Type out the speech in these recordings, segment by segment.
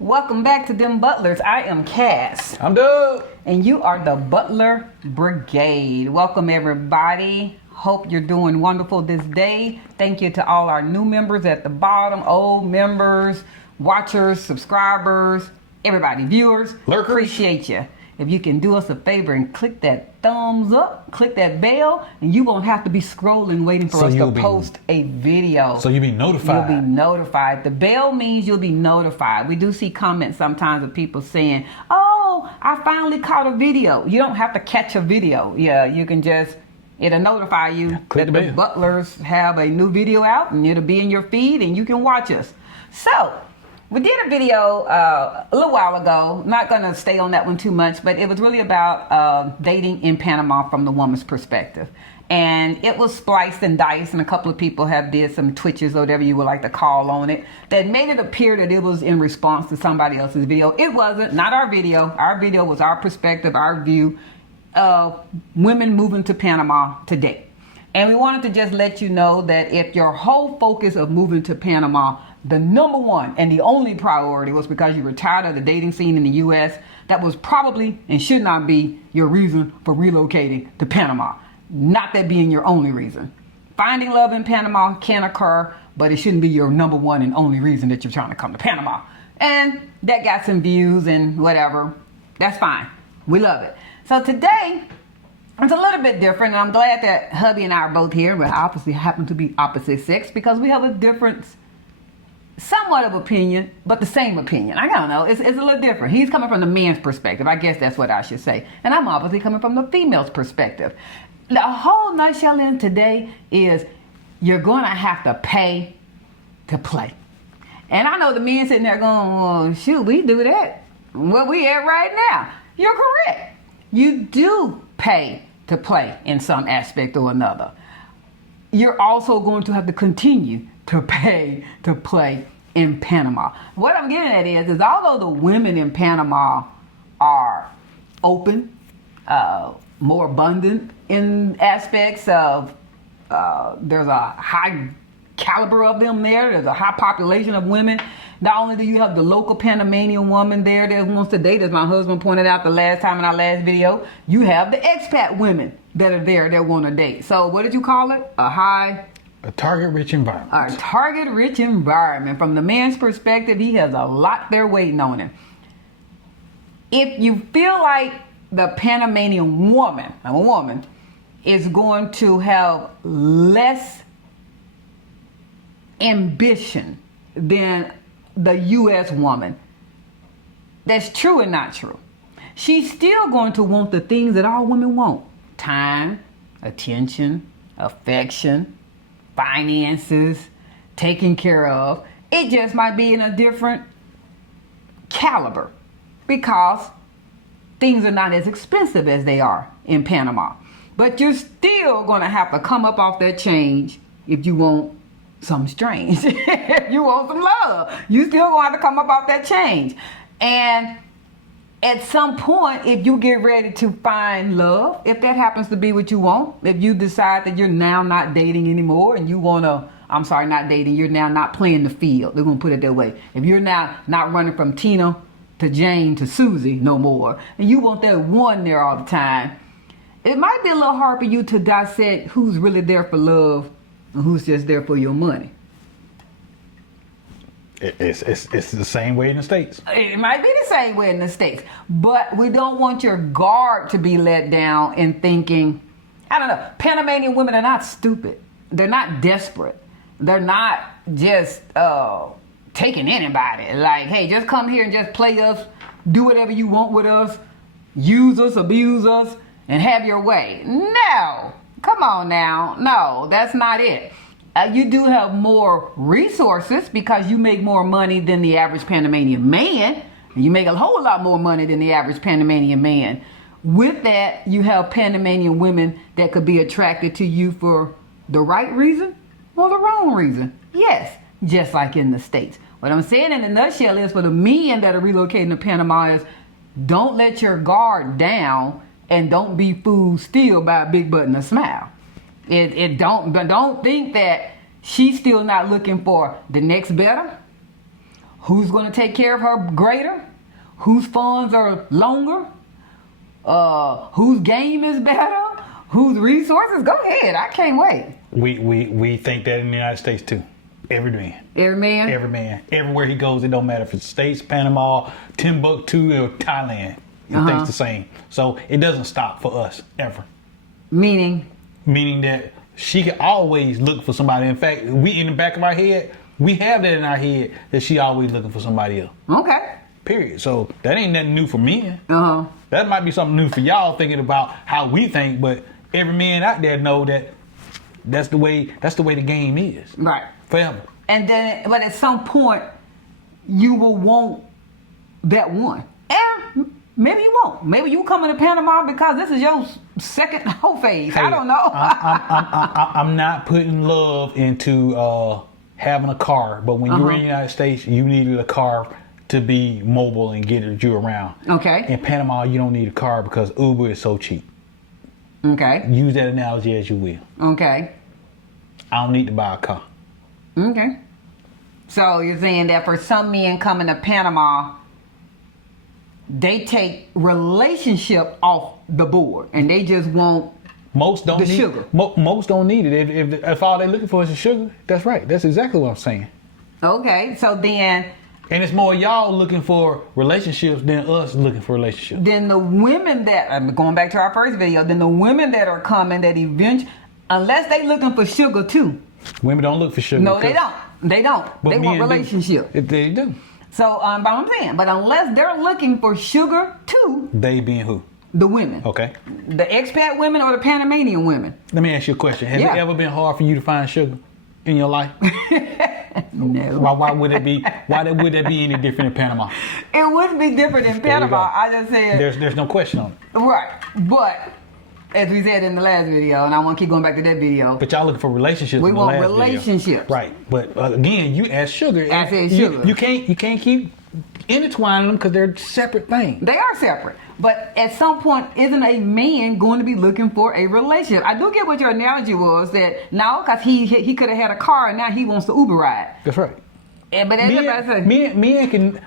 Welcome back to DemButlers. I am Cass. I'm Doug. And you are the Butler Brigade. Welcome, everybody. Hope you're doing wonderful this day. Thank you to all our new members at the bottom, old members, watchers, subscribers, everybody, viewers. Lurkers. Appreciate you. If you can do us a favor and click that thumbs up, click that bell, and you won't have to be scrolling waiting for us to post a video. So you'll be notified. You'll be notified. The bell means you'll be notified. We do see comments sometimes of people saying, oh, I finally caught a video. You don't have to catch a video. Yeah, you can just, it'll notify you that the Butlers have a new video out, and it'll be in your feed and you can watch us. So, we did a video a little while ago, not going to stay on that one too much, but it was really about dating in Panama from the woman's perspective. And it was spliced and diced, and a couple of people have did some twitches or whatever you would like to call on it that made it appear that it was in response to somebody else's video. It wasn't, not our video. Our video was our perspective, our view of women moving to Panama today. And we wanted to just let you know that if your whole focus of moving to Panama, the number one and the only priority was because you were tired of the dating scene in the U.S., that was probably and should not be your reason for relocating to Panama. Not that being your only reason. Finding love in Panama can occur, but it shouldn't be your number one and only reason that you're trying to come to Panama. And that got some views and whatever. That's fine. We love it. So today, it's a little bit different, and I'm glad that hubby and I are both here. We obviously happen to be opposite sex because we have a difference, somewhat of opinion, but the same opinion. I don't know. It's a little different. He's coming from the man's perspective. I guess that's what I should say. And I'm obviously coming from the female's perspective. The whole nutshell in today is you're going to have to pay to play. And I know the men sitting there going, well, shoot, we do that. What we at right now. You're correct. You do pay to play in some aspect or another. You're also going to have to continue to pay to play in Panama. What I'm getting at is although the women in Panama are open, more abundant in aspects of, there's a high caliber of them there. There's a high population of women. Not only do you have the local Panamanian woman there that wants to date, as my husband pointed out the last time in our last video, you have the expat women that are there that want to date. So what did you call it? A target-rich environment. A target-rich environment. From the man's perspective, he has a lot there waiting on him. If you feel like the Panamanian woman, I'm a woman, is going to have less ambition than the U.S. woman, that's true and not true. She's still going to want the things that all women want. Time, attention, affection, finances, taken care of. It just might be in a different caliber because things are not as expensive as they are in Panama. But you're still going to have to come up off that change if you want something strange. If you want some love, you still going to have to come up off that change. And at some point, if you get ready to find love, if that happens to be what you want, if you decide that you're now not dating anymore and you want to, not dating, you're now not playing the field. They're going to put it that way. If you're now not running from Tina to Jane to Susie no more, and you want that one there all the time, it might be a little hard for you to dissect who's really there for love and who's just there for your money. It's the same way in the States. It might be the same way in the States. But we don't want your guard to be let down in thinking, I don't know, Panamanian women are not stupid. They're not desperate. They're not just taking anybody. Like, hey, just come here and just play us, do whatever you want with us, use us, abuse us, and have your way. No. Come on now. No, that's not it. You do have more resources because you make more money than the average Panamanian man. You make a whole lot more money than the average Panamanian man. With that, you have Panamanian women that could be attracted to you for the right reason or the wrong reason. Yes, just like in the States. What I'm saying in a nutshell is for the men that are relocating to Panama is don't let your guard down and don't be fooled still by a big butt and a smile. Don't think that she's still not looking for the next better who's going to take care of her greater, whose funds are longer, whose game is better, whose resources. Go ahead, I can't wait. We think that in the United States too. Every man. Every man? Every man. Everywhere he goes, it don't matter if it's States, Panama, Timbuktu, or Thailand. He thinks the same. So it doesn't stop for us, ever. Meaning that she can always look for somebody. In fact, we in the back of our head, we have that in our head that she always looking for somebody else. Okay. Period. So that ain't nothing new for men. Uh-huh. That might be something new for y'all thinking about how we think, but every man out there know that that's the way the game is. Right. Forever. And then, but at some point, you will want that one. And maybe you won't. Maybe you coming to Panama because this is your second whole phase. Hey, I don't know. I'm not putting love into having a car, but when you're in the United States, you needed a car to be mobile and get you around. Okay. In Panama, you don't need a car because Uber is so cheap. Okay. Use that analogy as you will. Okay. I don't need to buy a car. Okay. So you're saying that for some men coming to Panama, they take relationship off the board and they just want most don't the need sugar. Most don't need it. If all they're looking for is the sugar, that's right. That's exactly what I'm saying. Okay. So then, and it's more y'all looking for relationships than us looking for relationships. then the women that, I'm going back to our first video, then the women that are coming that eventually, unless they looking for sugar too. Women don't look for sugar. No, they don't. They don't. But They want men do. relationship. They do. So, but I'm saying, but unless they're looking for sugar too, They being who? the women. Okay. The expat women or the Panamanian women? Let me ask you a question. Has Yeah. it ever been hard for you to find sugar in your life? No. Why would it be? Why would that be any different in Panama? It would be different in you Panama. go. I just said, There's no question on it. right. But, as we said in the last video, and I want to keep going back to that video, But y'all looking for relationships. we in the want last video. relationships. Right. But again, you add sugar. I said You- sugar. You can't keep intertwining them because they're separate things. They are separate. But at some point, isn't a man going to be looking for a relationship? I do get what your analogy was, that now, because he could have had a car and now he wants to Uber ride. That's right. And, but everybody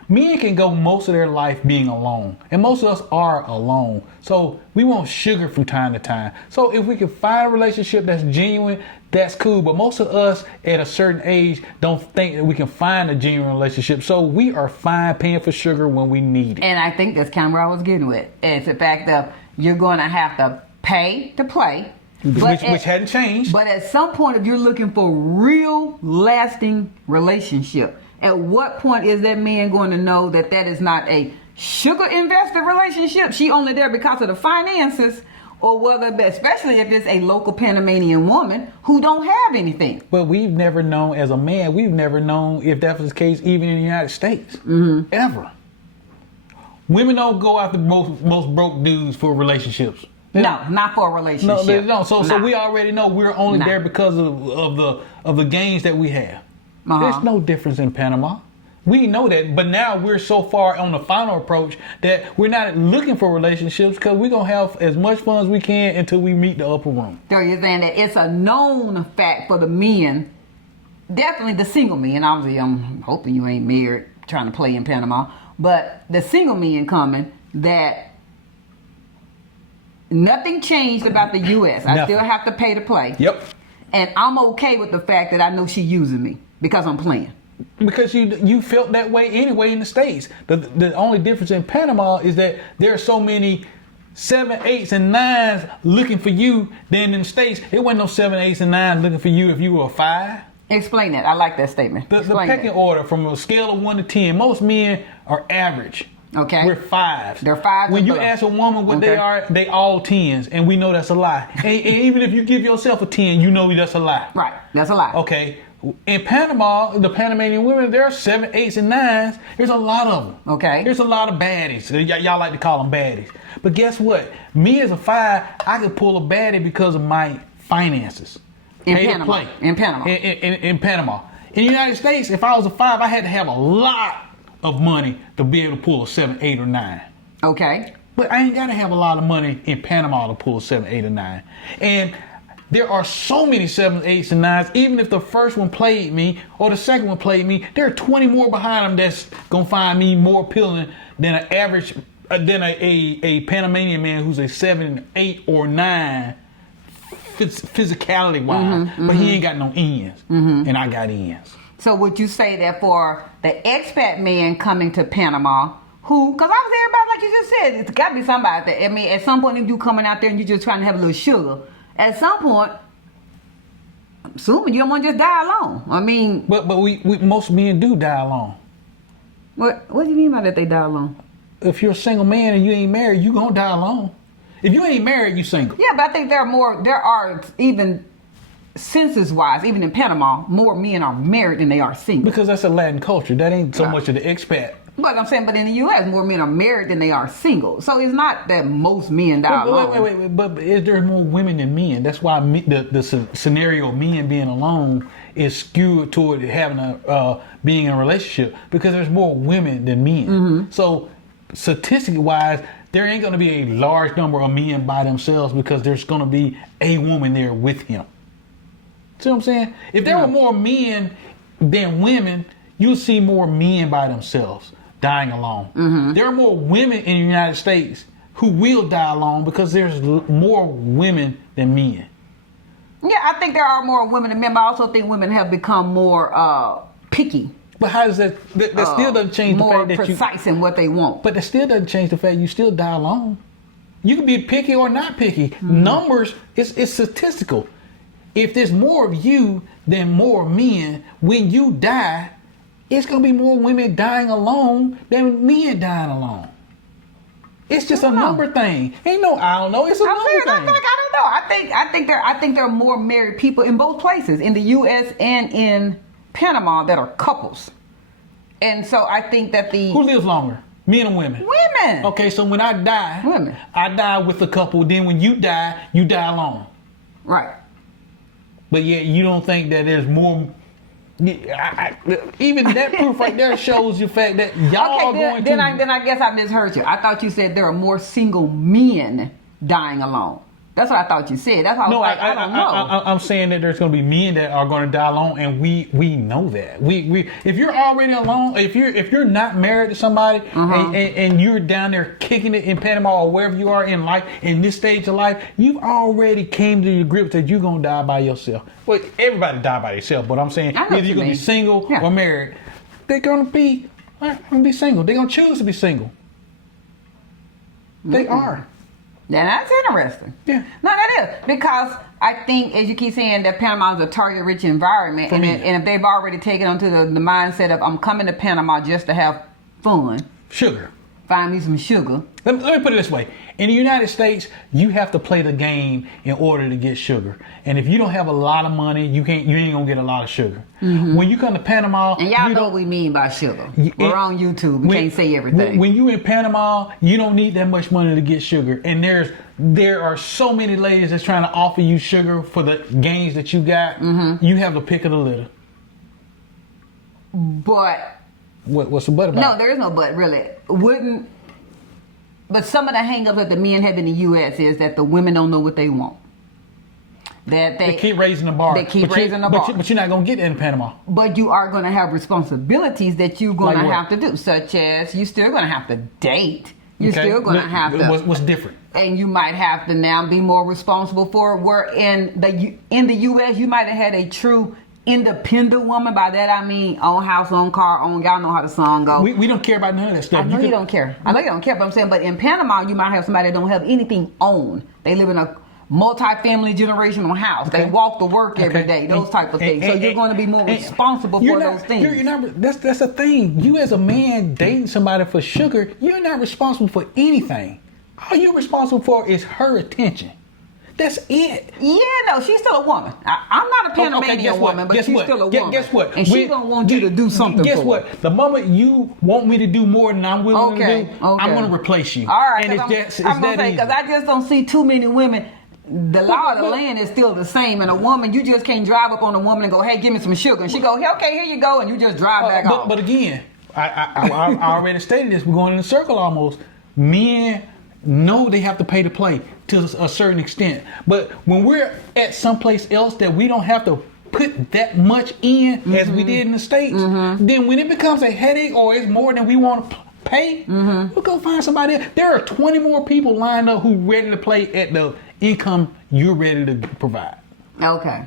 Men can go most of their life being alone, and most of us are alone. So we want sugar from time to time. So if we can find a relationship that's genuine, that's cool. But most of us at a certain age don't think that we can find a genuine relationship. So we are fine paying for sugar when we need it. And I think that's kind of where I was getting with. It's the fact that you're going to have to pay to play. Which hadn't changed. But at some point, if you're looking for real lasting relationship, at what point is that man going to know that that is not a sugar investor relationship? She only there because of the finances, or whether, especially if it's a local Panamanian woman who don't have anything. But we've never known, as a man, we've never known if that was the case even in the United States. Ever. Women don't go after most broke dudes for relationships. No, not for a relationship. No, they don't. So Nah. we already know we're only Nah. there because of the gains that we have. Uh-huh. There's no difference in Panama. We know that, but now we're so far on the final approach that we're not looking for relationships because we're going to have as much fun as we can until we meet the upper room. So you're saying that it's a known fact for the men, definitely the single men. Obviously, I'm hoping you ain't married trying to play in Panama, but the single men coming, that nothing changed about the U.S. I Nothing. still have to pay to play. Yep. And I'm okay with the fact that I know she using me because I'm playing. Because you felt that way anyway in the States. The only difference in Panama is that there are so many 7, 8s, and 9s looking for you. Then in the States, there wasn't no 7, 8s, and 9s looking for you if you were a 5. Explain that. I like that statement. The Explain pecking that. order from a scale of 1 to 10, most men are average. Okay. We're 5s. They're 5s When and you below. ask a woman what they Okay. are, they all 10s, and we know that's a lie. and even if you give yourself a 10, you know that's a lie. Right. That's a lie. Okay. In Panama, the Panamanian women, there are 7, 8s, and 9s. There's a lot of them. Okay. There's a lot of baddies. Y'all like to call them baddies. But guess what? Me as a 5, I could pull a baddie because of my finances. In Pay to Panama. play. In Panama. In Panama. In the United States, if I was a 5, I had to have a lot of money to be able to pull a 7, 8, or 9. Okay. But I ain't got to have a lot of money in Panama to pull a 7, 8, or 9. And There are so many 7s, 8s, and 9s. Even if the first one played me or the second one played me, there are 20 more behind them that's gonna find me more appealing than an average, than a Panamanian man who's a 7, 8, or 9 physicality wise, but he ain't got no ends, and I got ends. So would you say that for the expat man coming to Panama, who, because I was everybody like you just said, it's got to be somebody that, I mean, at some point if you coming out there and you're just trying to have a little sugar, at some point, I'm assuming you don't want to just die alone. I mean, but we most men do die alone. What do you mean by that they die alone? If you're a single man and you ain't married, you gonna die alone. If you ain't married, you single. Yeah, but I think there are even census-wise, even in Panama, more men are married than they are single. Because that's a Latin culture. That ain't so much of the expat. But I'm saying, but in the U.S., more men are married than they are single. So it's not that most men die alone. Wait. But is there more women than men? That's why the scenario of men being alone is skewed toward having being in a relationship, because there's more women than men. So statistically wise, there ain't going to be a large number of men by themselves, because there's going to be a woman there with him. See what I'm saying? If there were more men than women, you'll see more men by themselves dying alone. There are more women in the United States who will die alone because there's more women than men. Yeah, I think there are more women than men, but I also think women have become more picky. But how does that still doesn't change the fact that more precise in what they want. But that still doesn't change the fact you still die alone. You can be picky or not picky. Numbers, it's statistical. If there's more of you than more men, when you die, it's going to be more women dying alone than men dying alone. It's just a number thing. Ain't no, I don't know. It's a number thing. I don't know. I think there are more married people in both places, in the U.S. and in Panama, that are couples. And so I think that who lives longer, men or women? Women. Okay, so when I die, women. I die with a couple. Then when you die alone. Right. But yet you don't think that there's more. Even that proof right there shows the fact that y'all are going to. Then I guess I misheard you. I thought you said there are more single men dying alone. That's what I thought you said. That's why I don't know. I'm saying that there's going to be men that are going to die alone, and we know that. We if you're already alone, if you're not married to somebody, and you're down there kicking it in Panama or wherever you are in life, in this stage of life, you've already came to your grips that you're going to die by yourself. Well, everybody die by themselves, but I'm saying either you're going to be single or married. They're going to be single. They're going to choose to be single. They are. Yeah, that's interesting. Yeah. No, that is. Because I think, as you keep saying, that Panama is a target-rich environment. And if they've already taken onto the mindset of, I'm coming to Panama just to have fun. Sugar. Find me some sugar. Let me put it this way. In the United States, you have to play the game in order to get sugar. And if you don't have a lot of money, you ain't gonna get a lot of sugar. When you come to Panama, and y'all know what we mean by sugar. We're on YouTube. We can't say everything. When you in Panama, you don't need that much money to get sugar. And there are so many ladies that's trying to offer you sugar for the gains that you got. You have the pick of the litter. But what's the but about? No, there is no but, really. But some of the hang-ups that the men have in the U.S. is that the women don't know what they want. That they keep raising the bar. They keep raising the bar. But you're not going to get that in Panama. But you are going to have responsibilities that you're going to have to do, such as you're still going to have to date. You're still going to have to. What's different? And you might have to now be more responsible for it. Where in the U.S. you might have had a true independent woman. By that I mean own house, own car, own. Y'all know how the song goes. We don't care about none of that stuff. I know you don't care. I know you don't care. But I'm saying, but in Panama, you might have somebody that don't have anything owned. They live in a multi-family generational house. They walk to work every day. Those type of things. So you're going to be more responsible for those things. You're not. That's the thing. You as a man dating somebody for sugar, you're not responsible for anything. All you're responsible for is her attention. That's it. Yeah, no, she's still a woman. I'm not a Panamanian woman, but she's still a woman. Guess what? And she's going to want you to do something Guess for what? her. The moment you want me to do more than I'm willing to do, I'm going to replace you. All right. And Because I just don't see too many women. The law of the land is still the same. And a woman, you just can't drive up on a woman and go, hey, give me some sugar. And she go, okay, here you go. And you just drive back off. But again, I already stated this. We're going in a circle almost. Men know they have to pay to play to a certain extent. But when we're at someplace else that we don't have to put that much in as we did in the States, then when it becomes a headache or it's more than we want to pay, we'll go find somebody else. There are 20 more people lined up who ready to play at the income you're ready to provide. Okay.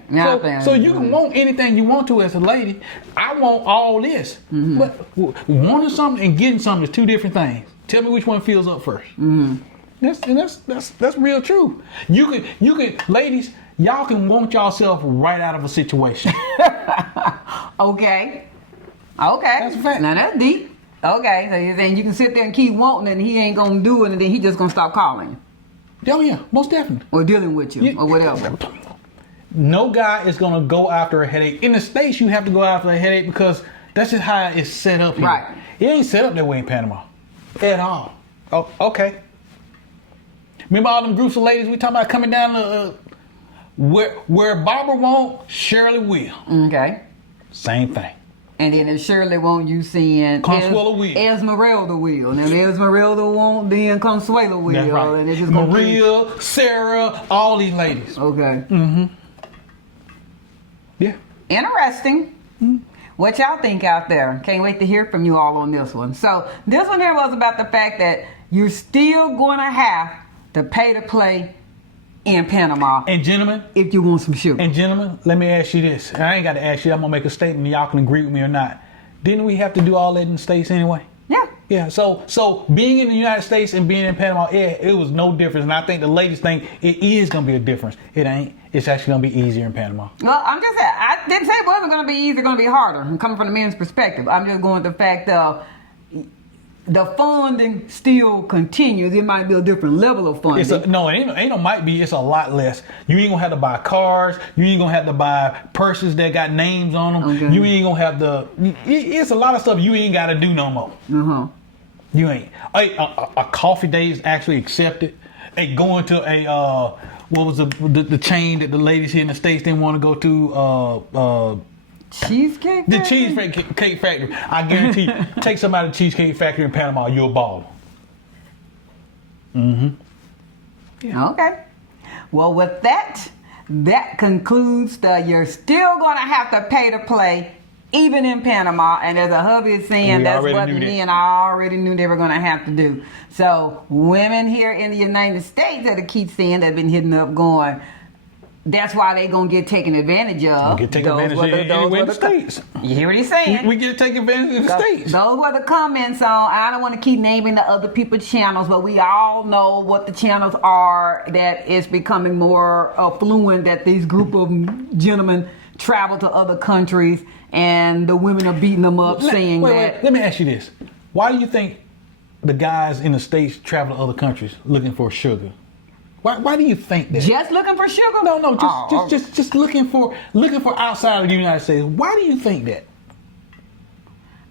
So you can want anything you want to as a lady. I want all this. But wanting something and getting something is two different things. Tell me which one feels up first. That's real true. You can, ladies, y'all can want yourself right out of a situation. Okay. That's a fact. Now that's deep. Okay, so you're saying you can sit there and keep wanting it and he ain't gonna do it and then he just gonna stop calling. Oh yeah, most definitely. Or dealing with you or whatever. No guy is gonna go after a headache. In the States, you have to go after a headache because that's just how it's set up here. Right. It ain't set up that way in Panama at all. Oh, okay. Remember all them groups of ladies we talking about coming down the where Barbara won't, Shirley will. Okay. Same thing. And then if Shirley won't, you seeing Consuelo will. Esmeralda will. And if Esmeralda won't, then Consuelo will. That's right. And it's just Maria, Sarah, all these ladies. Okay. Yeah. Interesting. What y'all think out there? Can't wait to hear from you all on this one. So this one here was about the fact that you're still going to have to pay to play in Panama. And gentlemen, if you want some sugar. And gentlemen, let me ask you this. I ain't got to ask you. I'm going to make a statement and y'all can agree with me or not. Didn't we have to do all that in the States anyway? Yeah. Yeah, so being in the United States and being in Panama, it was no difference. And I think the ladies think it is going to be a difference. It ain't. It's actually going to be easier in Panama. Well, I'm just saying, I didn't say it wasn't going to be easier, going to be harder. I'm coming from the men's perspective. I'm just going with the fact of the funding still continues. It might be a different level of funding. Ain't no might be. It's a lot less. You ain't going to have to buy cars. You ain't going to have to buy purses that got names on them. Okay. You ain't going to have it's a lot of stuff you ain't got to do no more. You ain't. A coffee day is actually accepted. Going to a what was the chain that the ladies here in the States didn't want to go to? Cheesecake The Factory? Cheesecake Factory. I guarantee you, take somebody to the Cheesecake Factory in Panama, you'll ball. Yeah. Okay. Well, with that concludes you're still going to have to pay to play even in Panama. And as a hubby is saying, that's what me and I already knew they were going to have to do. So women here in the United States that keep saying they've been hitting up going, that's why they gonna get taken advantage of. We get taken advantage of anyway in the States. You hear what he's saying? We get taken advantage of the States. Those were the comments on. I don't want to keep naming the other people's channels, but we all know what the channels are. That is becoming more affluent. That these group of gentlemen travel to other countries, and the women are beating them up, saying that. Let me ask you this: why do you think the guys in the States travel to other countries looking for sugar? Why do you think that? Just looking for sugar? No, just looking for outside of the United States. Why do you think that?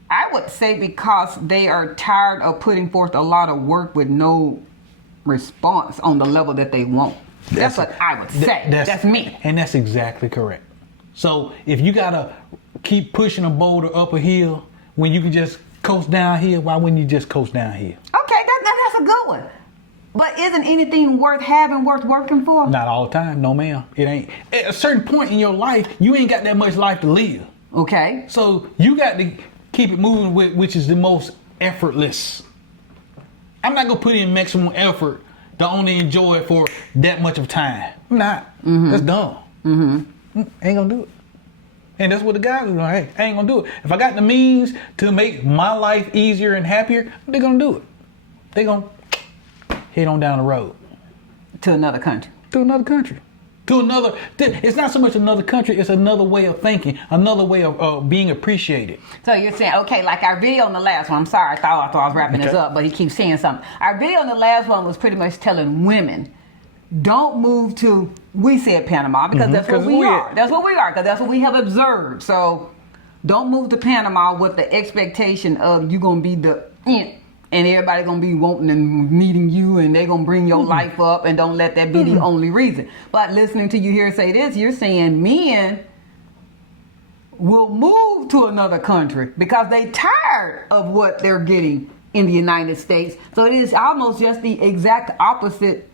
I would say because they are tired of putting forth a lot of work with no response on the level that they want. That's what I would say. That's me. And that's exactly correct. So if you gotta keep pushing a boulder up a hill when you can just coast down here, why wouldn't you just coast down here? Okay, that's a good one. But isn't anything worth having, worth working for? Not all the time, no ma'am. It ain't. At a certain point in your life, you ain't got that much life to live. Okay. So you got to keep it moving with which is the most effortless. I'm not gonna put in maximum effort to only enjoy it for that much of time. I'm not. That's dumb. Ain't gonna do it. And that's what the guys are going, hey, I ain't gonna do it. If I got the means to make my life easier and happier, they're gonna do it. They're gonna head on down the road. To another country. It's not so much another country, it's another way of thinking, another way of being appreciated. So you're saying, okay, like our video on the last one, I'm sorry, I thought I was wrapping this up, but he keeps saying something. Our video on the last one was pretty much telling women, don't move to, we said Panama, because that's what we are. That's what we are, because that's what we have observed. So don't move to Panama with the expectation of you going to be the and everybody gonna be wanting and needing you, and they gonna bring your life up, and don't let that be the only reason. But listening to you here say this, you're saying men will move to another country because they tired of what they're getting in the United States. So it is almost just the exact opposite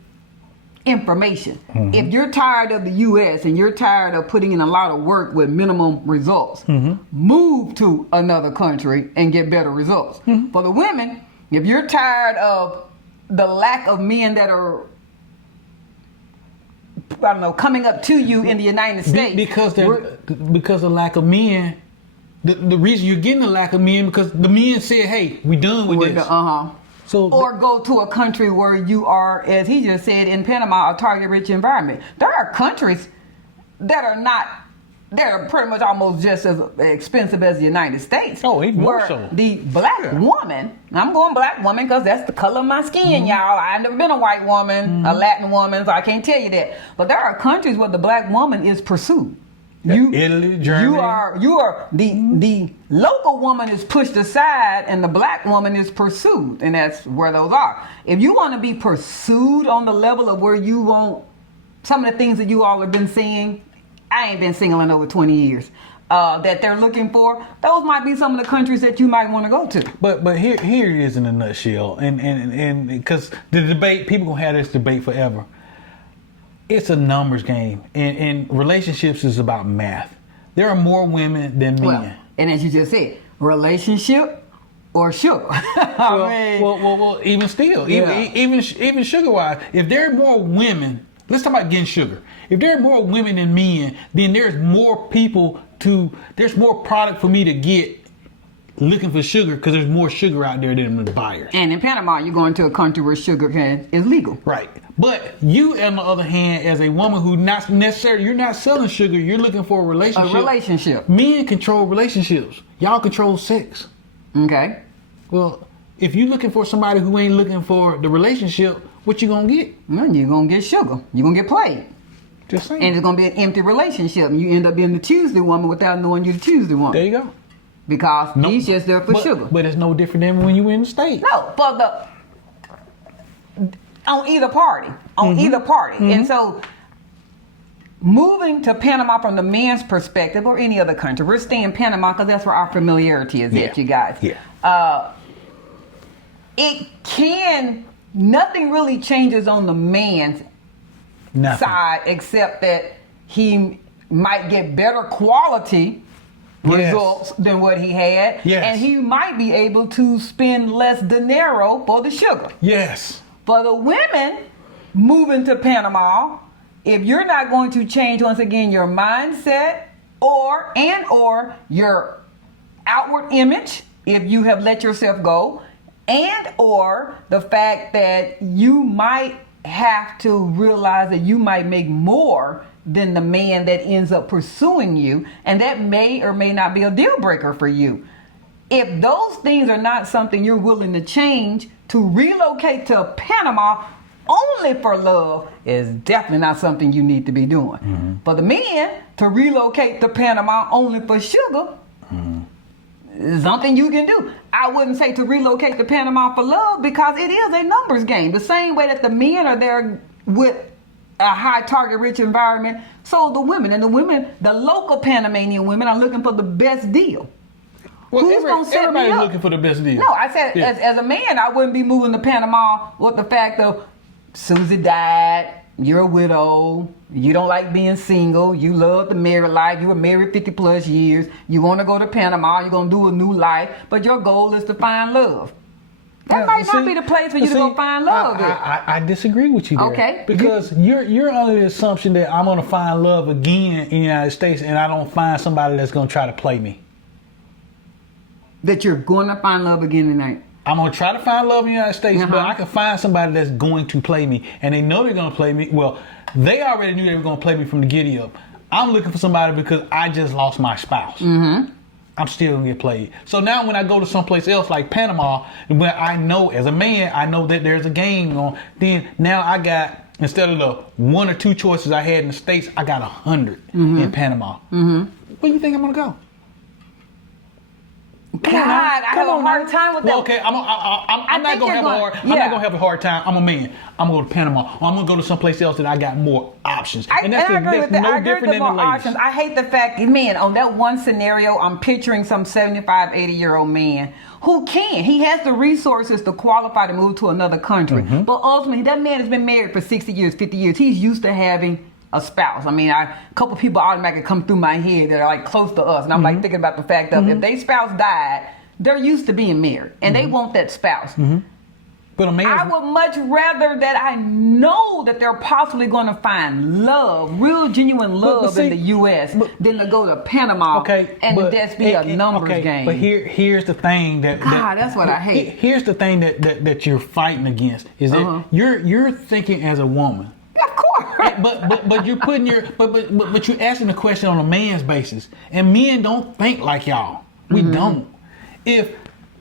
information. If you're tired of the U.S. and you're tired of putting in a lot of work with minimum results, move to another country and get better results. For the women, if you're tired of the lack of men that are, I don't know, coming up to you in the United States. Because of lack of men, the reason you're getting a lack of men because the men said, hey, we done with this. So, or go to a country where you are, as he just said, in Panama, a target-rich environment. There are countries that are pretty much almost just as expensive as the United States. Oh, even more so. The black woman, I'm going black woman because that's the color of my skin, y'all. I've never been a white woman, a Latin woman, so I can't tell you that. But there are countries where the black woman is pursued. Italy, Germany. You are the local woman is pushed aside and the black woman is pursued, and that's where those are. If you want to be pursued on the level of where you want some of the things that you all have been seeing, I ain't been single in over 20 years. That they're looking for, those might be some of the countries that you might want to go to. But here it is in a nutshell, and because the debate, people gonna have this debate forever. It's a numbers game, and relationships is about math. There are more women than men. Well, and as you just said, relationship or sugar. Well, even still, even sugar wise, if there are more women, let's talk about getting sugar. If there are more women than men, then there's more there's more product for me to get looking for sugar because there's more sugar out there than the buyers. And in Panama, you're going to a country where sugar is legal. Right. But you, on the other hand, as a woman who not necessarily, you're not selling sugar, you're looking for a relationship. A relationship. Men control relationships. Y'all control sex. Okay. Well, if you're looking for somebody who ain't looking for the relationship, what you gonna get? Well, you're gonna get sugar. You're gonna get played. Just saying. And it's gonna be an empty relationship. And you end up being the Tuesday woman without knowing you're the Tuesday woman. There you go. Because he's just there for sugar. But it's no different than when you in the States. No, but on either party. And so moving to Panama from the man's perspective or any other country, we're staying in Panama because that's where our familiarity is at, you guys. Yeah. Nothing really changes on the man's side except that he might get better quality results than what he had. Yes. And he might be able to spend less dinero for the sugar. Yes. For the women moving to Panama, if you're not going to change once again your mindset or your outward image, if you have let yourself go, and or the fact that you might have to realize that you might make more than the man that ends up pursuing you, and that may or may not be a deal breaker for you. If those things are not something you're willing to change, to relocate to Panama only for love is definitely not something you need to be doing. For the men to relocate to Panama only for sugar is something you can do. I wouldn't say to relocate to Panama for love because it is a numbers game. The same way that the men are there with a high target rich environment, so the women. And the local Panamanian women are looking for the best deal. Well, who's going to set me everybody's up? looking for the best deal. No, I said as a man, I wouldn't be moving to Panama with the fact of Susie died, you're a widow, you don't like being single, you love the married life, you were married 50 plus years, you want to go to Panama, you're going to do a new life, but your goal is to find love. That might not be the place for you to go find love. I disagree with you there. Okay. Because you're under the assumption that I'm going to find love again in the United States and I don't find somebody that's going to try to play me. That you're going to find love again tonight. I'm going to try to find love in the United States, but I can find somebody that's going to play me. And they know they're going to play me. Well, they already knew they were going to play me from the giddy up. I'm looking for somebody because I just lost my spouse. I'm still going to get played. So now when I go to someplace else like Panama, where I know as a man, I know that there's a game on, then now I got, instead of the 1 or 2 choices I had in the States, I got 100 in Panama. Where do you think I'm going to go? God, I have a hard time with that. Well, okay, I'm not gonna have a hard. I'm not gonna have a hard time. I'm a man. I'm gonna go to Panama. Or I'm gonna go to someplace else that I got more options. And I agree with that. No I agree different with than the more ladies. options. I hate the fact, man, on that one scenario, I'm picturing some 75, 80-year-old man who can. He has the resources to qualify to move to another country. But ultimately, that man has been married for 60 years, 50 years. He's used to having a spouse. I mean, a couple people automatically come through my head that are like close to us. And I'm like thinking about the fact of if their spouse died, they're used to being married and they want that spouse. But a man, I would much rather that I know that they're possibly going to find love, real genuine love in the U.S. than to go to Panama and just be a numbers game. But here's the thing that's what I hate. Here's the thing that you're fighting against is that you're thinking as a woman. Of course. But you're putting but you're asking the question on a man's basis, and men don't think like y'all. We don't. If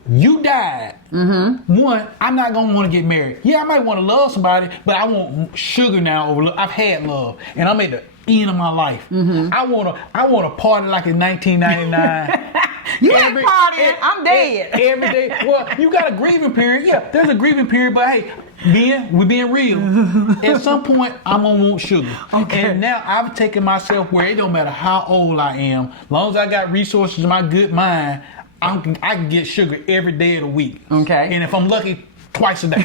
you died, one, I'm not gonna want to get married. Yeah, I might want to love somebody, but I want sugar now over love. I've had love, and I'm at the end of my life. I wanna party like in 1999. You ain't partying. I'm dead. Every day. Well, you got a grieving period. Yeah, there's a grieving period, but hey, we're being real. At some point, I'm gonna want sugar. Okay. And now I've taken myself where it don't matter how old I am, as long as I got resources in my good mind, I can get sugar every day of the week. Okay. And if I'm lucky, twice a day.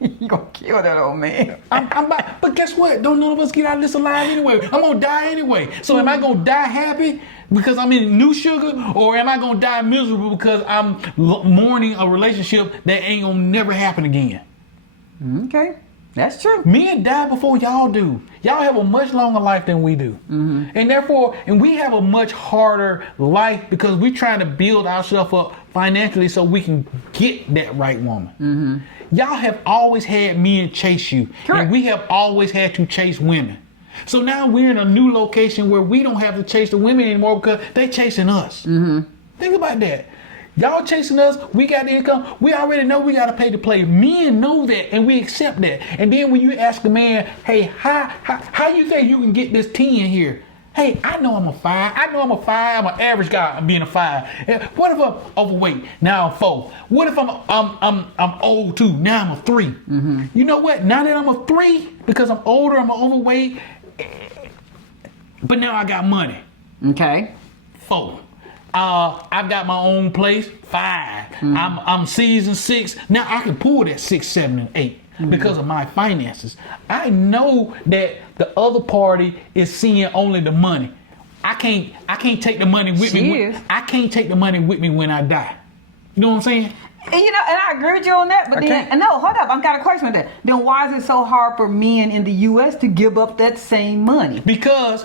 You gonna kill that old man. But guess what? Don't none of us get out of this alive anyway. I'm gonna die anyway. So am I gonna die happy because I'm in new sugar, or am I gonna die miserable because I'm mourning a relationship that ain't gonna never happen again? Okay. That's true. Men die before y'all do. Y'all have a much longer life than we do. And therefore, we have a much harder life because we're trying to build ourselves up financially so we can get that right woman. Y'all have always had men chase you. Correct. And we have always had to chase women. So now we're in a new location where we don't have to chase the women anymore because they're chasing us. Think about that. Y'all chasing us, we got the income, we already know we got to pay to play. Men know that and we accept that. And then when you ask a man, hey, how you think you can get this 10 here? Hey, I know I'm a 5. I'm an average guy being a 5. What if I'm overweight? Now I'm 4. What if I'm old too? Now I'm a 3. You know what? Now that I'm a 3, because I'm older, I'm overweight, but now I got money. Okay. 4. I've got my own place. 5. I'm season 6. Now I can pull that 6, 7, and 8 because of my finances. I know that the other party is seeing only the money. I can't take the money with me. I can't take the money with me when I die. You know what I'm saying? And and I agree with you on that, but then, no, hold up, I've got a question with that. Then why is it so hard for men in the U.S. to give up that same money? Because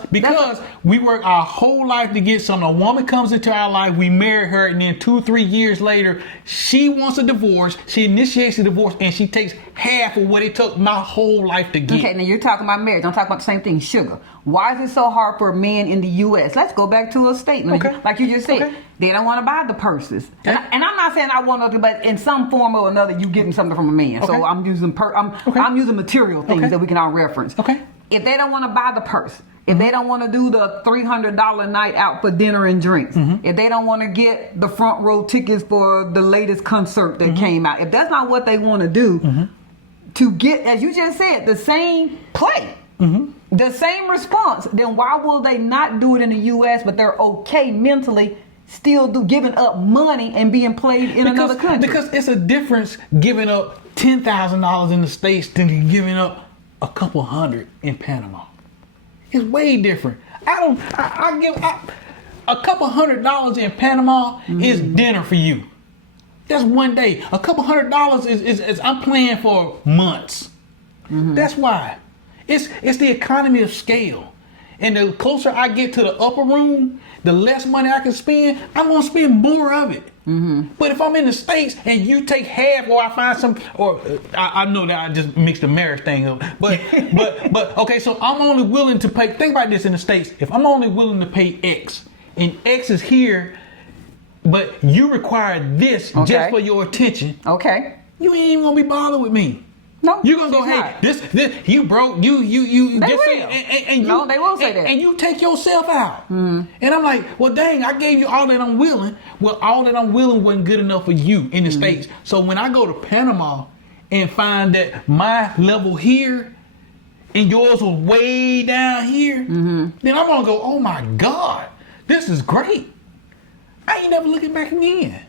we work our whole life to get something. A woman comes into our life, we marry her, and then 2-3 years later, she wants a divorce, she initiates a divorce, and she takes half of what it took my whole life to get. Okay, now you're talking about marriage. I'm talking about the same thing, sugar. Why is it so hard for men in the U.S.? Let's go back to a statement. Like you just said, they don't want to buy the purses. And I'm not saying I want to, but in some form or another, you getting something from a man. So I'm using I'm using material things that we can all reference. Okay. If they don't want to buy the purse, if they don't want to do the $300 night out for dinner and drinks, if they don't want to get the front row tickets for the latest concert that came out, if that's not what they want to do, to get, as you just said, the same play, the same response, then why will they not do it in the U.S., but they're okay mentally still giving up money and being played in another country? Because it's a difference giving up $10,000 in the States than giving up a couple hundred in Panama. It's way different. I give a couple $100 in Panama is dinner for you. That's one day. A couple $100 is I'm playing for months. That's why. It's the economy of scale. And the closer I get to the upper room, the less money I can spend, I'm going to spend more of it. But if I'm in the States and you take half, or I find some, or I know that I just mixed the marriage thing up. But okay, so I'm only willing to pay, think about this in the States. If I'm only willing to pay X, and X is here, but you require this just for your attention. Okay. You ain't even going to be bothered with me. No, You're gonna go, she's hey, not. this, you broke, you They just will. say, and you, No, they will say that. and you take yourself out. And I'm like, well, dang, I gave you all that I'm willing. Well, all that I'm willing wasn't good enough for you in the States. So when I go to Panama and find that my level here and yours was way down here, then I'm gonna go, oh my God, this is great. I ain't never looking back again.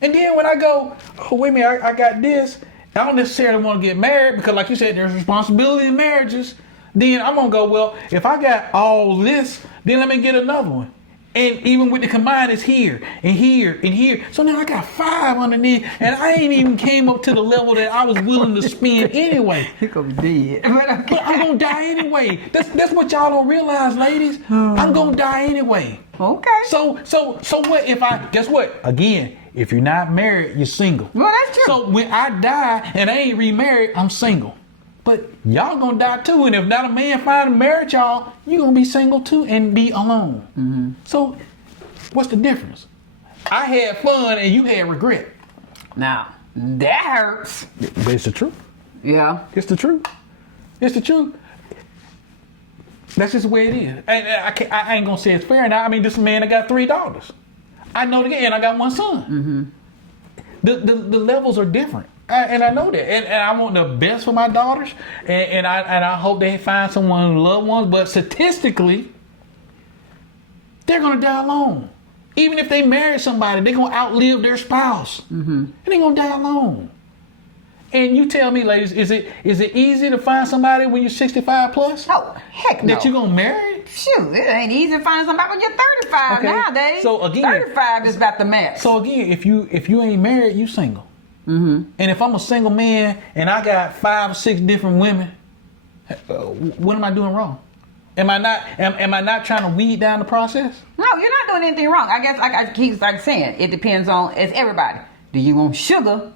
And then when I go, oh, wait a minute, I got this. I don't necessarily want to get married because, like you said, there's responsibility in marriages. Then I'm going to go, well, if I got all this, then let me get another one. And even with the combined, it's here and here and here. So now I got 5 underneath, and I ain't even came up to the level that I was willing to spend anyway. You're going to be dead. But I'm going to die anyway. That's what y'all don't realize, ladies. I'm going to die anyway. Okay. So what if guess what? Again, if you're not married, you're single. Well, that's true. So when I die and I ain't remarried, I'm single. But y'all gonna die too. And if not a man find a marriage, y'all, you gonna be single too and be alone. So what's the difference? I had fun and you had regret. Now, that hurts. But it's the truth. Yeah. It's the truth. It's the truth. That's just the way it is. And I ain't gonna say it's fair. Now, I mean, this man that got 3 daughters. I know the game, and I got 1 son. The levels are different, and I know that, and I want the best for my daughters, and I hope they find someone loved ones. But statistically, they're gonna die alone. Even if they marry somebody, they're gonna outlive their spouse, and they're gonna die alone. And you tell me, ladies, is it easy to find somebody when you're 65 plus? Oh, heck no. That you're gonna marry? Shoot, it ain't easy to find somebody when you're 35 Okay. nowadays. So again, 35 is about the max. So again, if you ain't married, you single. And if I'm a single man and I got 5 or 6 different women, what am I doing wrong? Am I not trying to weed down the process? No, you're not doing anything wrong. I guess I keep saying, it depends on, it's everybody. Do you want sugar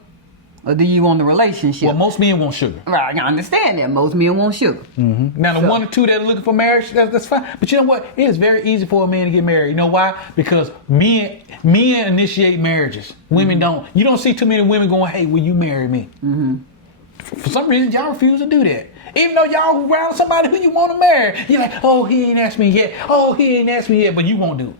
or do you want the relationship? Well, most men want sugar. Right, I understand that. Most men want sugar. Now, the 1 or 2 that are looking for marriage, that's fine. But you know what? It is very easy for a man to get married. You know why? Because men initiate marriages. Women don't. You don't see too many women going, hey, will you marry me? For some reason, y'all refuse to do that. Even though y'all around somebody who you want to marry. You're like, oh, he ain't asked me yet. Oh, he ain't asked me yet. But you won't do it.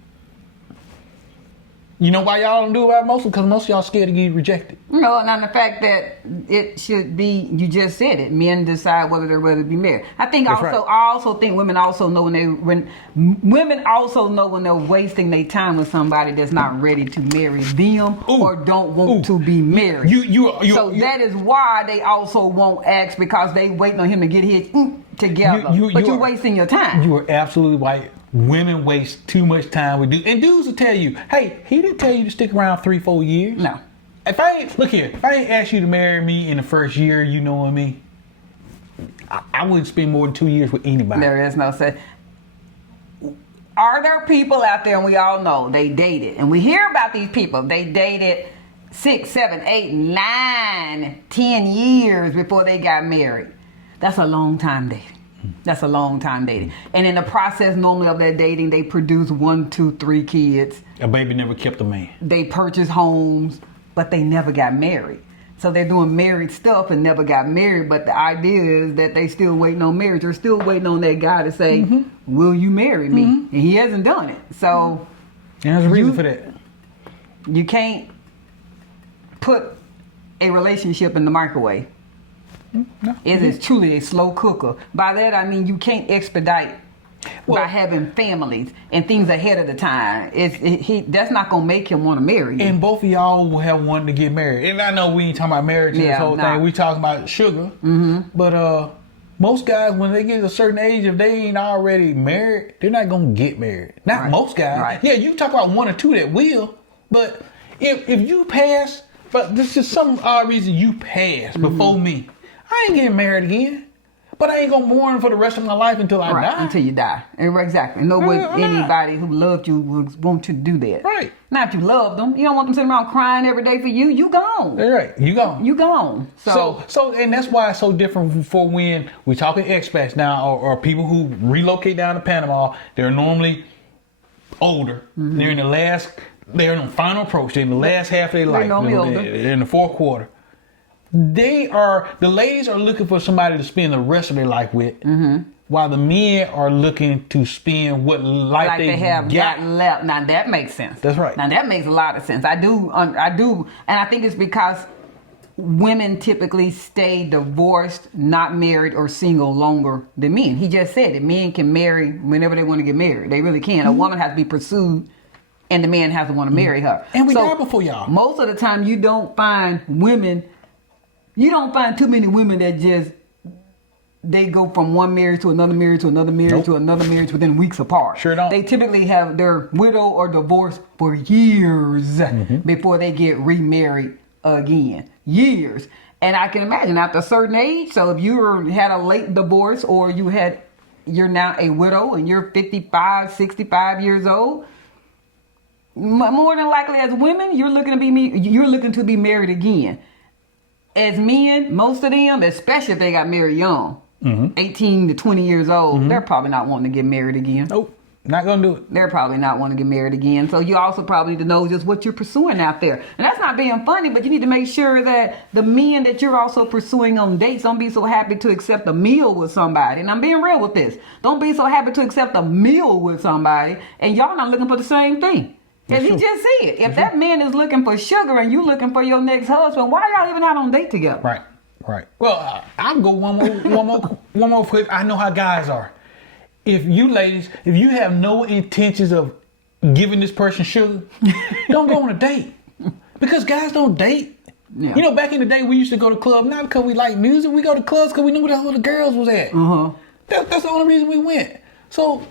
You know why y'all don't do it most? Because most of y'all scared to get rejected. No, and the fact that it should be, you just said it, men decide whether they're ready to be married. I think That's also, right. I also think women also know when women also know when they're wasting their time with somebody that's not ready to marry them or don't want to be married. So that is why they also won't ask, because they waiting on him to get his together. But you're wasting your time. You are absolutely right. Women waste too much time with dudes. And dudes will tell you, hey, he didn't tell you to stick around 3-4 years. No. If I ain't asked you to marry me in the first year you knowing me, I wouldn't spend more than 2 years with anybody. There is no such. Are there people out there, and we all know they dated, and we hear about these people, they dated 6, 7, 8, 9, 10 years before they got married. That's a long time dating. That's a long time dating. And in the process normally of that dating, they produce 1, 2, 3 kids. A baby never kept a man. They purchased homes, but they never got married. So they're doing married stuff and never got married. But the idea is that they still waiting on marriage. They're still waiting on that guy to say, will you marry me? And he hasn't done it. So And there's a reason for that. you can't put a relationship in the microwave. No. It is truly a slow cooker. By that I mean you can't expedite by having families and things ahead of the time. That's not gonna make him want to marry you. And both of y'all will have wanted to get married. And I know we ain't talking about marriage and this whole thing. We talking about sugar. But most guys, when they get to a certain age, if they ain't already married, they're not gonna get married. Not most guys. Right. Yeah, you talk about 1 or 2 that will. But if you pass, but this is some odd reason you passed before me, I ain't getting married again. But I ain't gonna mourn for the rest of my life until I die. Until you die. Exactly. No way anybody who loved you would want you to do that. Right. Now if you love them, you don't want them sitting around crying every day for you. You gone. That's right. You gone. You gone. So and that's why it's so different for when we're talking expats now or people who relocate down to Panama. They're normally older. They're in the final approach. They're in the last half of their life. normally older. They're in the 4th quarter. the ladies are looking for somebody to spend the rest of their life with, while the men are looking to spend what life like they have got left. Now that makes sense. That's right. Now that makes a lot of sense. I do, and I think it's because women typically stay divorced, not married, or single longer than men. He just said it. Men can marry whenever they want to get married. They really can. A woman has to be pursued, and the man has to want to marry her. And we died before y'all. Most of the time, you don't find too many women that just, they go from one marriage to another marriage to another marriage to another marriage within weeks apart. Sure don't. They typically have their widow or divorced for years before they get remarried again. Years. And I can imagine after a certain age, so if you had a late divorce or you're now a widow and you're 55, 65 years old, more than likely as women, you're looking to be married again. As men, most of them, especially if they got married young, 18 to 20 years old, they're probably not wanting to get married again. Nope, not gonna do it. They're probably not wanting to get married again. So you also probably need to know just what you're pursuing out there. And that's not being funny, but you need to make sure that the men that you're also pursuing on dates, don't be so happy to accept a meal with somebody. And I'm being real with this. Don't be so happy to accept a meal with somebody and y'all not looking for the same thing. Because he just said, if that man is looking for sugar and you looking for your next husband, why y'all even out on date together? Right. Well, I'll go one more quick. I know how guys are. If you ladies, if you have no intentions of giving this person sugar, don't go on a date. Because guys don't date. Yeah. You know, back in the day, we used to go to clubs, not because we like music. We go to clubs because we knew where the girls was at. That's the only reason we went. So,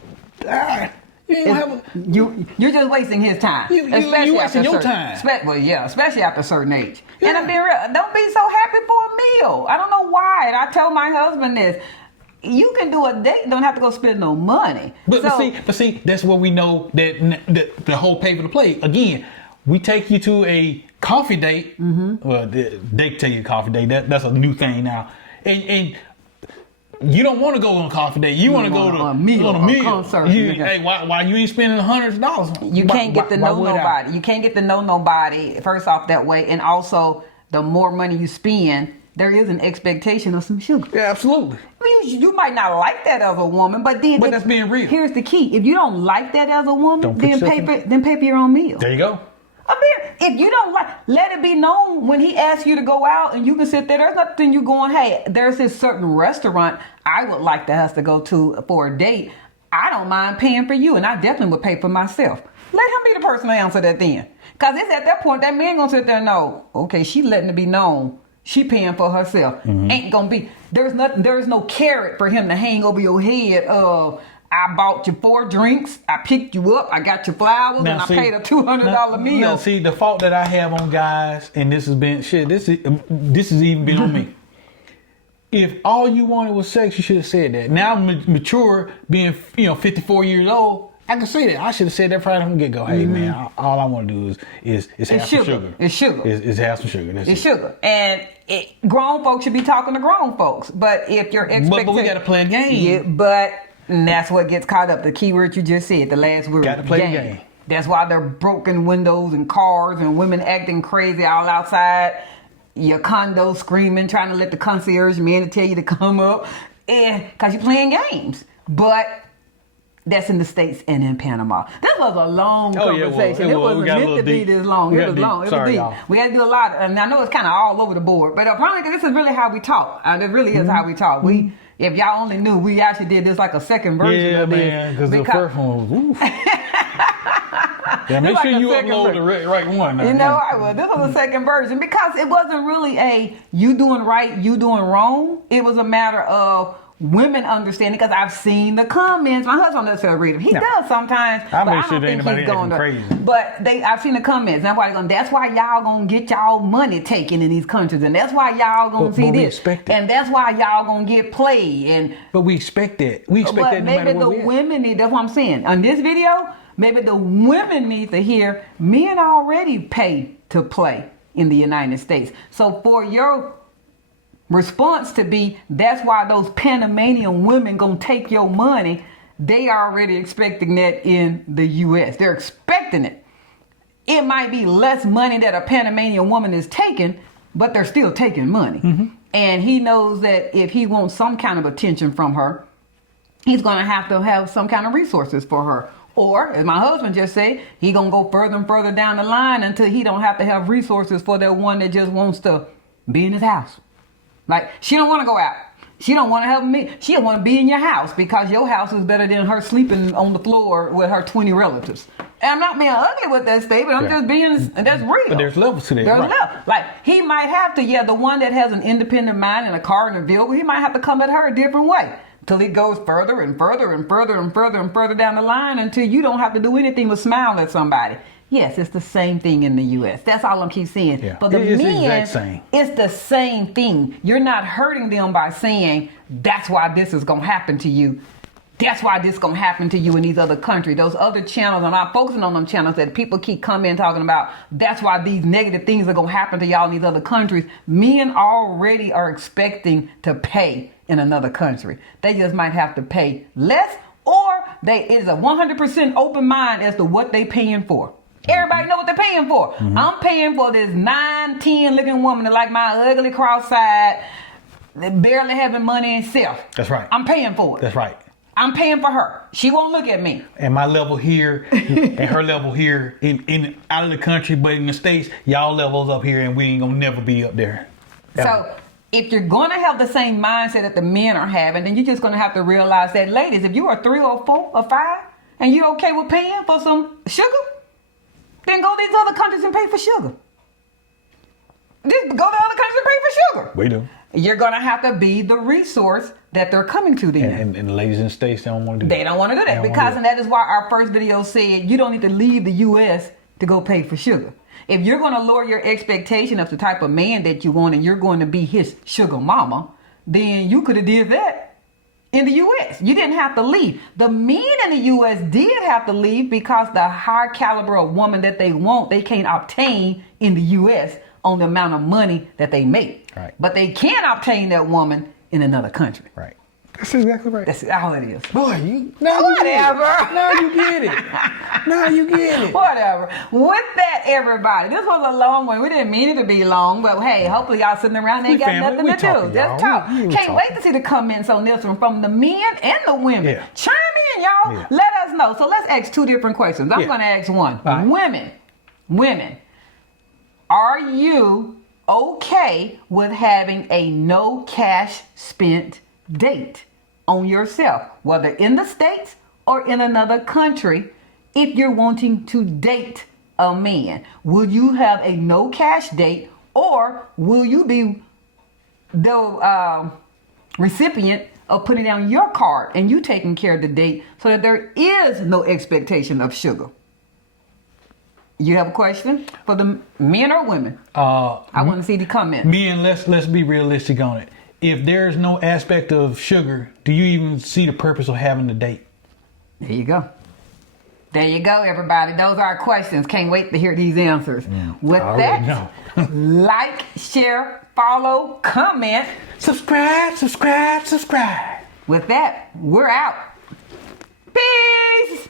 you're just wasting his time. You're wasting your time. Especially after a certain age. Yeah. And I'm being real. Don't be so happy for a meal. I don't know why. And I tell my husband this. You can do a date. Don't have to go spend no money. But see, that's what we know that the whole pay for the play. Again, we take you to a coffee date. Well, they take you a coffee date. That's a new thing now. And you don't want to go on a coffee date. You want to go to a meal. Concert. Hey, why you ain't spending $100? You can't get to know nobody. You can't get to know nobody, first off, that way. And also, the more money you spend, there is an expectation of some sugar. Yeah, absolutely. I mean, you might not like that as a woman, but that's being real. Here's the key. If you don't like that as a woman, then pay for your own meal. There you go. If you don't like, let it be known when he asks you to go out and you can sit there. There's nothing you going, hey, there's this certain restaurant I would like us to go to for a date. I don't mind paying for you, and I definitely would pay for myself. Let him be the person to answer that then. Because it's at that point that man going to sit there and know, okay, she letting it be known. She paying for herself. Ain't going to be, there's no carrot for him to hang over your head of, I bought you 4 drinks. I picked you up. I got you flowers, and I paid a $200 meal. Now, see, the fault that I have on guys, and this has been this has even been on me. If all you wanted was sex, you should have said that. Now, mature, being 54 years old, I can say that. I should have said that probably from the get go. Hey man, all I want to do is have some sugar. It's sugar. It's have some sugar. It's sugar. And grown folks should be talking to grown folks. But if your expectation, but we got to play a game. Yeah, but. And that's what gets caught up. The key word you just said, the last word. Got to play the game. That's why there are broken windows and cars and women acting crazy all outside your condo screaming, trying to let the concierge man to tell you to come up. Because you're playing games. But that's in the States and in Panama. This was a long conversation. It wasn't meant to be this long. It was long. Sorry, y'all. We had to do a lot. And I know it's kind of all over the board. But probably this is really how we talk. It really is how we talk. If y'all only knew, we actually did this like a second version of this. Yeah, man, because the first one was, oof. Yeah, make sure you upload the right one. You know, I will. This was a second version because it wasn't really you doing right, you doing wrong. It was a matter of women understanding, because I've seen the comments. My husband doesn't necessarily read them. He does sometimes. I make sure that anybody acting crazy. But I've seen the comments. That's why y'all gonna get y'all money taken in these countries, and that's why y'all gonna see this, and that's why y'all gonna get played. But we expect that. We expect that no matter what. Maybe the women need. That's what I'm saying. On this video, maybe the women need to hear men already pay to play in the United States. So for your response to be, that's why those Panamanian women gonna take your money, they already expecting that in the U.S. They're expecting it. It might be less money that a Panamanian woman is taking, but they're still taking money. And he knows that if he wants some kind of attention from her, he's going to have some kind of resources for her. Or, as my husband just said, he going to go further and further down the line until he don't have to have resources for that one that just wants to be in his house. Like, she don't want to go out. She don't want to help me. She don't want to be in your house because your house is better than her sleeping on the floor with her 20 relatives. And I'm not being ugly with that statement. I'm just being, that's real. But there's levels to that. There's levels. Like, he might have to, the one that has an independent mind and a car and a vehicle, he might have to come at her a different way. Till it goes further and further and further and further and further down the line until you don't have to do anything but smile at somebody. Yes, it's the same thing in the U.S. That's all I keep saying. Yeah. But the It's the men, exact same. it's the same thing. You're not hurting them by saying, that's why this is going to happen to you. That's why this is going to happen to you in these other countries. Those other channels, I'm not focusing on them channels that people keep coming talking about, that's why these negative things are going to happen to y'all in these other countries. Men already are expecting to pay in another country. They just might have to pay less, or it is a 100% open mind as to what they paying for. Everybody know what they're paying for. I'm paying for this 9-10 looking woman that like my ugly cross-eyed, barely having money herself. That's right. I'm paying for it. That's right. I'm paying for her. She won't look at me. And my level here and her level here in out of the country, but in the States, y'all levels up here and we ain't gonna never be up there. So if you're going to have the same mindset that the men are having, then you're just going to have to realize that, ladies, if you are 3 or 4 or 5 and you're okay with paying for some sugar, then go to these other countries and pay for sugar. Just go to other countries and pay for sugar. We do. You're going to have to be the resource that they're coming to then. And the ladies in the States, they don't want to do that. They don't want to do that because, and that is why our first video said you don't need to leave the U.S. to go pay for sugar. If you're going to lower your expectation of the type of man that you want and you're going to be his sugar mama, then you could have did that in the U.S. You didn't have to leave. The men in the U.S. did have to leave because the high caliber of woman that they want, they can't obtain in the U.S. on the amount of money that they make. Right. But they can obtain that woman in another country. Right. That's exactly right. That's all it is. Boy, Whatever. Now you get it. Now you get it. Whatever. With that, everybody, this was a long one. We didn't mean it to be long, but hey, hopefully y'all sitting around ain't got nothing to do. Just talk. Can't wait to see the comments on this one from the men and the women. Yeah. Chime in, y'all. Yeah. Let us know. So let's ask 2 different questions. I'm Yeah. going to ask one. Right. Women, are you okay with having a no cash spent date on yourself, whether in the States or in another country, if you're wanting to date a man? Will you have a no cash date, or will you be the recipient of putting down your card and you taking care of the date so that there is no expectation of sugar? You have a question for the men or women? I want to see the comments. Men, let's be realistic on it. If there's no aspect of sugar, do you even see the purpose of having the date? There you go. There you go, everybody. Those are our questions. Can't wait to hear these answers. With that, like, share, follow, comment. Subscribe. With that, we're out. Peace.